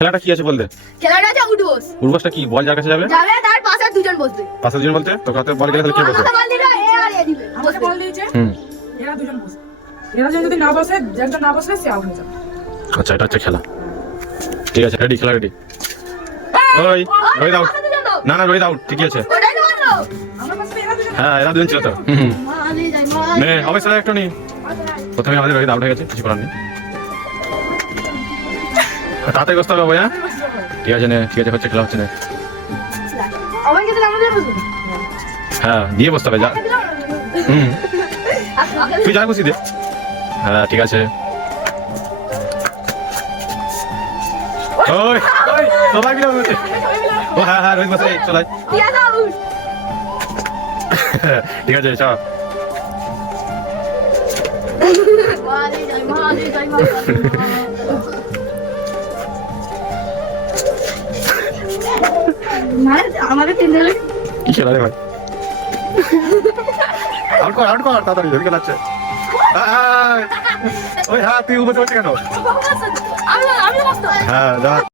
খেলাটা কি আছে বলতে? খেলাটা আছে উঠবোস। উঠবোসটা কি? বল যার কাছে যাবে যাবে তার পাশে দুজন বসবে। পাশে দুজন বলতে তো কাতে বল গেলে তাহলে কে বসবে? বল দিলে এ আর এ দিবে। আমাকে বল দিয়েছে হুম, এরা দুজন বসে, এরা যদি না বসে, একজন না বসলে সে আউট হয়ে যাবে। আচ্ছা এটা হচ্ছে খেলা। ঠিক আছে, রেডি, খেলা রেডি। ওই রোহিত আউট। পাশে দুজন দাও। না না, রোহিত আউট, ঠিকই আছে। ওটাই তো বললো। আমার পাশে এরা দুজন। হ্যাঁ এরা দুজন ছিল তো। হুম, মালে যাই নে অবশ্যই একটু নি। প্রথমে আমাদের রোহিত আউট হয়ে গেছে, কিছু করার নেই। তাড়াতাড়ি বসতে হবে ভাইয়া। ঠিক আছে নে, ঠিক আছে, হচ্ছে খেলা হচ্ছে না। আমার কাছে আমাদের বসবে। হ্যাঁ দিয়ে বসতে হবে যা। হুম, তুই যা খুশি দে। হ্যাঁ ঠিক আছে। ওই ওই সবাই মিলে বসে। ও হ্যাঁ হ্যাঁ রোহিত বসে চলাই। ঠিক আছে আউট। ঠিক আছে চল। মালে যাই মালে। আমাদের তিনজন কি খেলা রে ভাই? আউট কর তাড়াতাড়ি, ওই খেলাচ্ছে। ওই হ্যাঁ তুই উপরে কেন? আমি বসতো। হ্যাঁ যা।